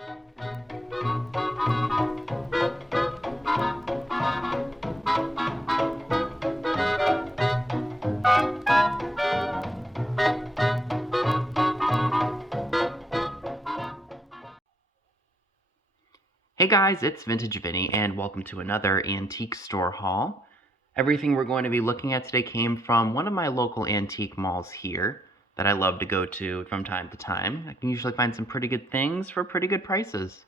Hey guys, it's Vintage Vinny, and welcome to another antique store haul. Everything we're going to be looking at today came from one of my local antique malls here that I love to go to from time to time. I can usually find some pretty good things for pretty good prices.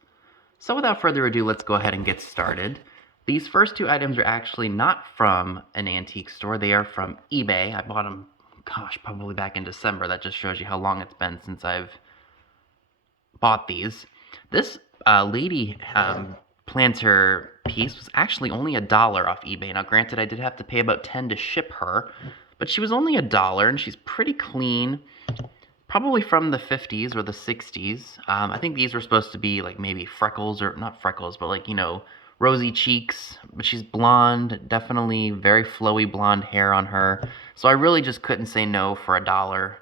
So without further ado, let's go ahead and get started. These first two items are actually not from an antique store. They are from eBay. I bought them, probably back in December. That just shows you how long it's been since I've bought these. This lady planter piece was actually only $1 off eBay. Now, granted, I did have to pay about $10 to ship her, but she was only $1, and she's pretty clean. Probably from the 50s or the 60s. I think these were supposed to be like maybe freckles, or not freckles, but like, rosy cheeks. But she's blonde, definitely very flowy blonde hair on her. So I really just couldn't say no for $1.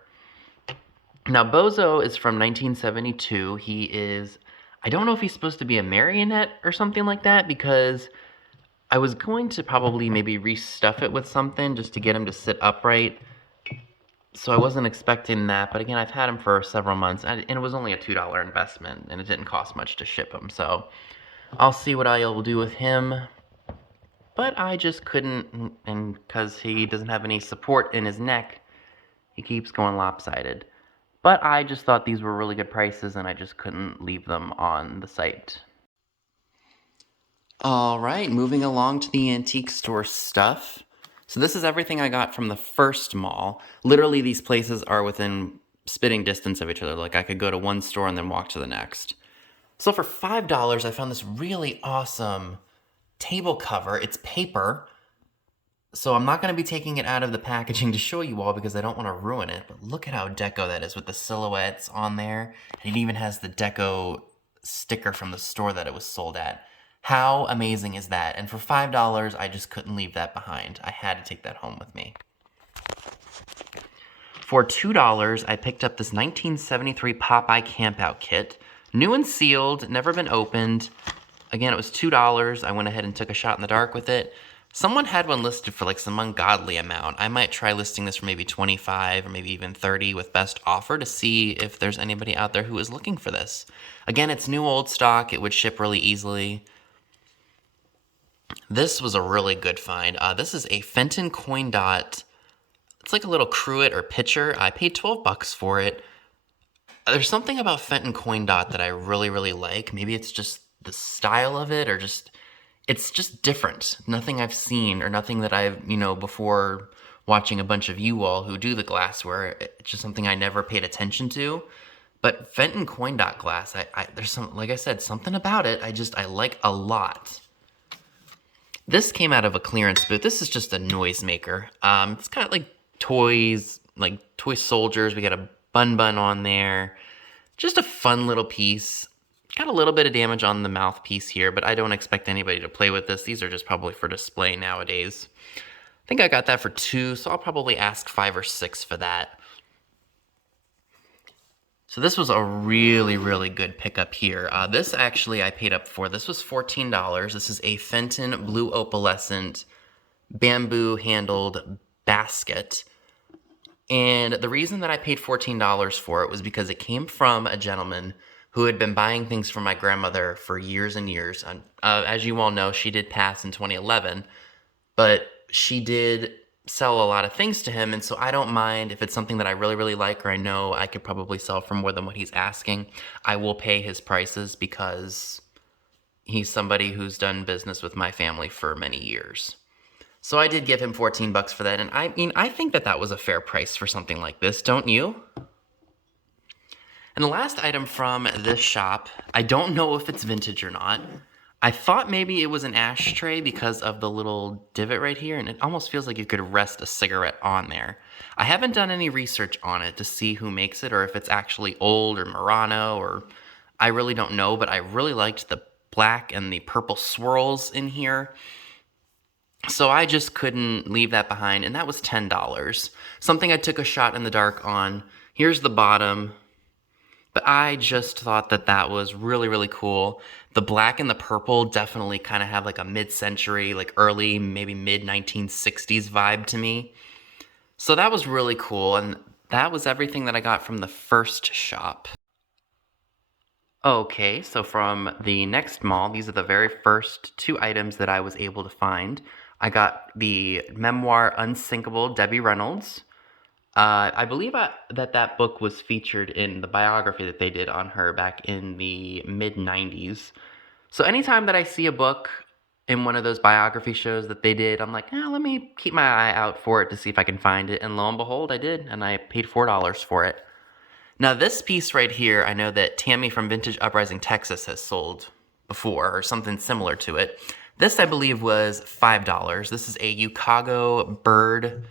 Now, Bozo is from 1972. I don't know if he's supposed to be a marionette or something like that, because I was going to probably maybe restuff it with something just to get him to sit upright. So I wasn't expecting that, but again, I've had him for several months, and it was only a $2 investment, and it didn't cost much to ship him. So I'll see what I will do with him. But I just couldn't, and because he doesn't have any support in his neck, he keeps going lopsided. But I just thought these were really good prices, and I just couldn't leave them on the site. Alright, moving along to the antique store stuff. So this is everything I got from the first mall. Literally, these places are within spitting distance of each other. Like, I could go to one store and then walk to the next. So for $5, I found this really awesome table cover. It's paper. So I'm not going to be taking it out of the packaging to show you all because I don't want to ruin it. But look at how deco that is with the silhouettes on there. And it even has the deco sticker from the store that it was sold at. How amazing is that? And for $5, I just couldn't leave that behind. I had to take that home with me. For $2, I picked up this 1973 Popeye Campout Kit. New and sealed, never been opened. Again, it was $2. I went ahead and took a shot in the dark with it. Someone had one listed for like some ungodly amount. I might try listing this for maybe $25 or maybe even $30 with best offer to see if there's anybody out there who is looking for this. Again, it's new old stock. It would ship really easily. This was a really good find. This is a Fenton coin dot. It's like a little cruet or pitcher. I paid $12 for it. There's something about Fenton coin dot that I really, really like. Maybe it's just the style of it, or it's just different. Nothing I've seen, or nothing that I've, before watching a bunch of you all who do the glassware. It's just something I never paid attention to. But Fenton coin dot glass, there's some, like I said, something about it I like a lot. This came out of a clearance booth. This is just a noisemaker. It's kind of like toys, like toy soldiers. We got a bun on there. Just a fun little piece. Got a little bit of damage on the mouthpiece here, but I don't expect anybody to play with this. These are just probably for display nowadays. I think I got that for $2, so I'll probably ask $5 or $6 for that. So this was a really, really good pickup here. This actually I paid up for. This was $14. This is a Fenton Blue Opalescent bamboo-handled basket. And the reason that I paid $14 for it was because it came from a gentleman who had been buying things from my grandmother for years and years. As you all know, she did pass in 2011, but she did sell a lot of things to him, and so I don't mind if it's something that I really, really like, or I know I could probably sell for more than what he's asking. I will pay his prices because he's somebody who's done business with my family for many years. So I did give him $14 for that, and I think that was a fair price for something like this, don't you? And the last item from this shop, I don't know if it's vintage or not. I thought maybe it was an ashtray because of the little divot right here, and it almost feels like you could rest a cigarette on there. I haven't done any research on it to see who makes it, or if it's actually old or Murano, or I really don't know, but I really liked the black and the purple swirls in here. So I just couldn't leave that behind, and that was $10. Something I took a shot in the dark on. Here's the bottom. But I just thought that that was really, really cool. The black and the purple definitely kind of have like a mid-century, like early, maybe mid-1960s vibe to me. So that was really cool, and that was everything that I got from the first shop. Okay, so from the next mall, these are the very first two items that I was able to find. I got the Memoir Unsinkable Debbie Reynolds. I believe that book was featured in the biography that they did on her back in the mid 90s. So anytime that I see a book in one of those biography shows that they did, I'm like, let me keep my eye out for it to see if I can find it. And lo and behold, I did, and I paid $4 for it. Now this piece right here, I know that Tammy from Vintage Uprising, Texas has sold before, or something similar to it. This, I believe, was $5. This is a Yukago bird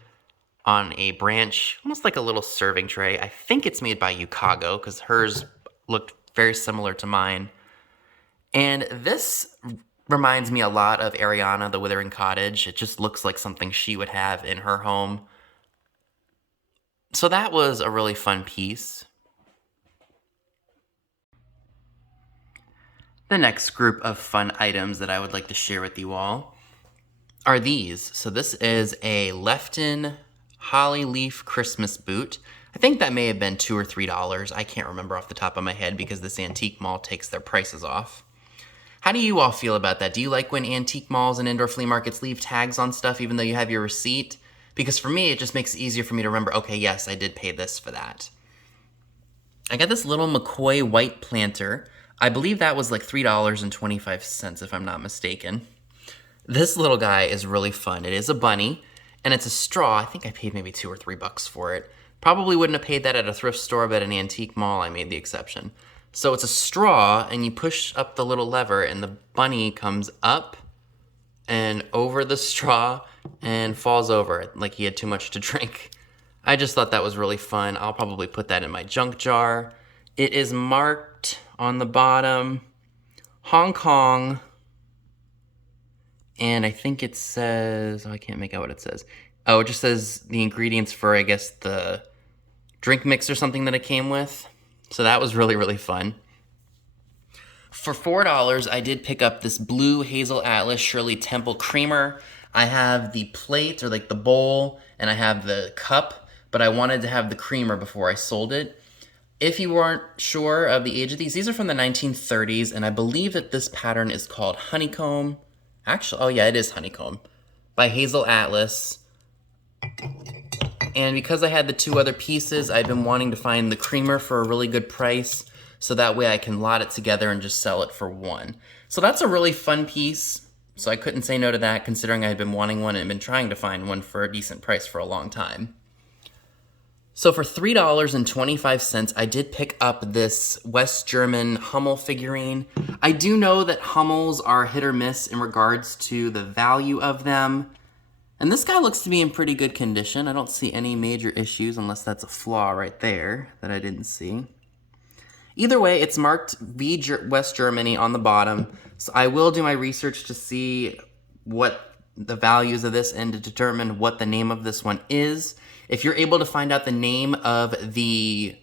on a branch, almost like a little serving tray. I think it's made by Yukago, because hers looked very similar to mine. And this reminds me a lot of Ariana, the Withering Cottage. It just looks like something she would have in her home. So that was a really fun piece. The next group of fun items that I would like to share with you all are these. So this is a Lefton Holly Leaf Christmas boot. I think that may have been $2 or $3. I can't remember off the top of my head because this antique mall takes their prices off. How do you all feel about that? Do you like when antique malls and indoor flea markets leave tags on stuff even though you have your receipt? Because for me, it just makes it easier for me to remember, okay, yes, I did pay this for that. I got this little McCoy white planter. I believe that was like $3.25 if I'm not mistaken. This little guy is really fun. It is a bunny, and it's a straw. I think I paid maybe $2 or $3 for it. Probably wouldn't have paid that at a thrift store, but at an antique mall, I made the exception. So it's a straw, and you push up the little lever, and the bunny comes up and over the straw and falls over it like he had too much to drink. I just thought that was really fun. I'll probably put that in my junk jar. It is marked on the bottom, Hong Kong, and I think it says, I can't make out what it says. Oh, it just says the ingredients for, I guess, the drink mix or something that it came with. So that was really, really fun. For $4, I did pick up this blue Hazel Atlas Shirley Temple creamer. I have the plate, or like the bowl, and I have the cup, but I wanted to have the creamer before I sold it. If you weren't sure of the age of these are from the 1930s, and I believe that this pattern is called Honeycomb. Actually, oh yeah, it is Honeycomb, by Hazel Atlas. And because I had the two other pieces, I've been wanting to find the creamer for a really good price, so that way I can lot it together and just sell it for one. So that's a really fun piece, so I couldn't say no to that, considering I had been wanting one and been trying to find one for a decent price for a long time. So for $3.25, I did pick up this West German Hummel figurine. I do know that Hummels are hit or miss in regards to the value of them. And this guy looks to be in pretty good condition. I don't see any major issues unless that's a flaw right there that I didn't see. Either way, it's marked West Germany on the bottom. So I will do my research to see what the values of this and to determine what the name of this one is. If you're able to find out the name of the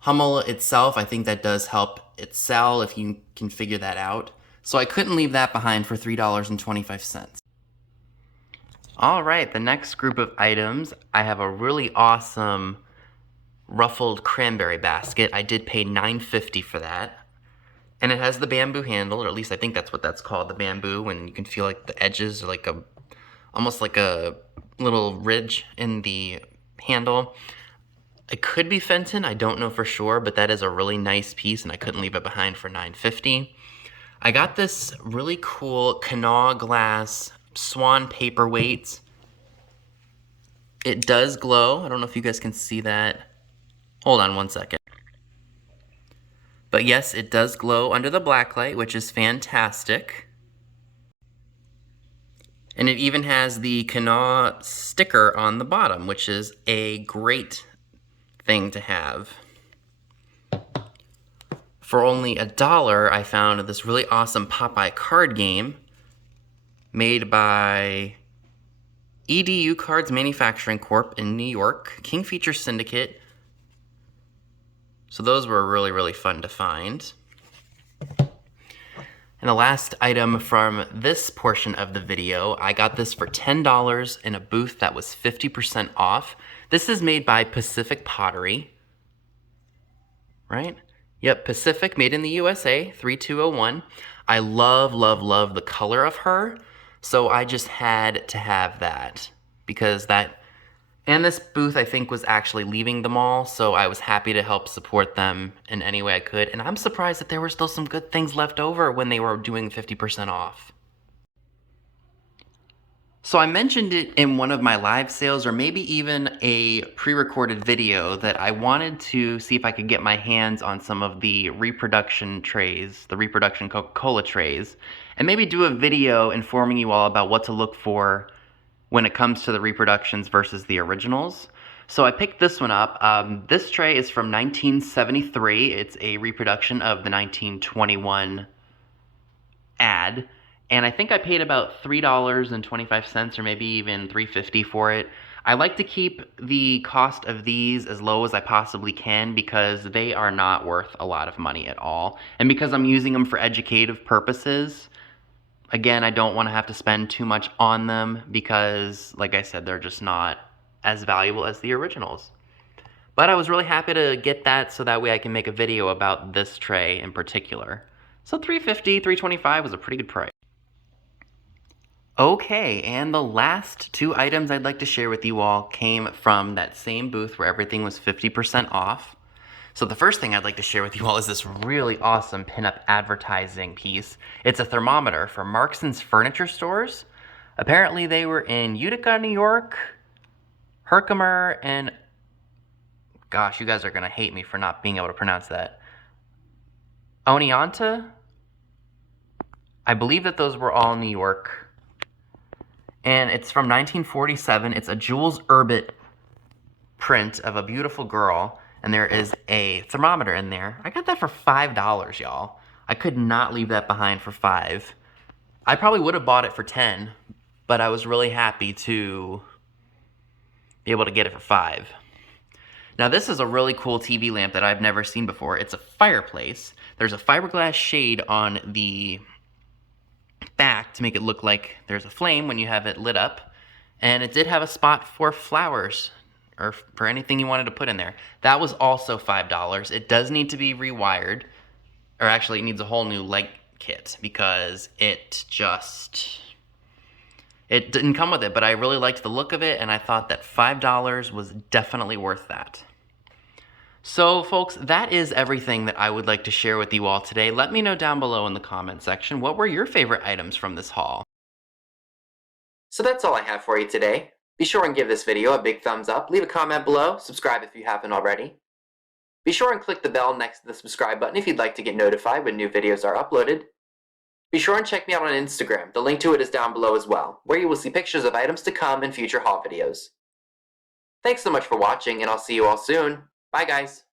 Hummel itself, I think that does help it sell if you can figure that out. So I couldn't leave that behind for $3.25. All right, the next group of items, I have a really awesome Ruffled Cranberry basket. I did pay $9.50 for that. And it has the bamboo handle, or at least I think that's what that's called, the bamboo, and you can feel like the edges are like almost like a little ridge in the handle. It could be Fenton, I don't know for sure, but that is a really nice piece and I couldn't leave it behind for $9.50. I got this really cool Kanawha glass Swan Paperweights. It does glow. I don't know if you guys can see that. Hold on one second. But yes, it does glow under the black light, which is fantastic. And it even has the Kanawha sticker on the bottom, which is a great thing to have. For only $1, I found this really awesome Popeye card game made by EDU Cards Manufacturing Corp. in New York, King Feature Syndicate. So those were really fun to find. And the last item from this portion of the video, I got this for $10 in a booth that was 50% off. This is made by Pacific Pottery, right? Yep, Pacific, made in the USA, 3201. I love the color of her, so I just had to have that because that, and this booth I think was actually leaving the mall, so I was happy to help support them in any way I could, and I'm surprised that there were still some good things left over when they were doing 50% off. So I mentioned it in one of my live sales, or maybe even a pre-recorded video, that I wanted to see if I could get my hands on some of the reproduction trays, the reproduction Coca-Cola trays, and maybe do a video informing you all about what to look for when it comes to the reproductions versus the originals. So I picked this one up. This tray is from 1973. It's a reproduction of the 1921 ad. And I think I paid about $3.25 or maybe even $3.50 for it. I like to keep the cost of these as low as I possibly can because they are not worth a lot of money at all. And because I'm using them for educative purposes, again, I don't want to have to spend too much on them because, like I said, they're just not as valuable as the originals. But I was really happy to get that so that way I can make a video about this tray in particular. So $3.50, $3.25 was a pretty good price. Okay, and the last two items I'd like to share with you all came from that same booth where everything was 50% off. So the first thing I'd like to share with you all is this really awesome pinup advertising piece. It's a thermometer for Markson's Furniture Stores. Apparently they were in Utica, New York, Herkimer, and gosh, you guys are going to hate me for not being able to pronounce that. Oneonta? I believe that those were all in New York. And it's from 1947. It's a Jules Urbit print of a beautiful girl. And there is a thermometer in there. I got that for $5, y'all. I could not leave that behind for $5. I probably would have bought it for $10, but I was really happy to be able to get it for $5. Now this is a really cool TV lamp that I've never seen before. It's a fireplace. There's a fiberglass shade on the back to make it look like there's a flame when you have it lit up. And it did have a spot for flowers or for anything you wanted to put in there. That was also $5. It does need to be rewired, or actually it needs a whole new leg kit because it didn't come with it, but I really liked the look of it and I thought that $5 was definitely worth that. So folks, that is everything that I would like to share with you all today. Let me know down below in the comment section, what were your favorite items from this haul? So that's all I have for you today. Be sure and give this video a big thumbs up, leave a comment below, subscribe if you haven't already. Be sure and click the bell next to the subscribe button if you'd like to get notified when new videos are uploaded. Be sure and check me out on Instagram, the link to it is down below as well, where you will see pictures of items to come in future haul videos. Thanks so much for watching, and I'll see you all soon. Bye guys!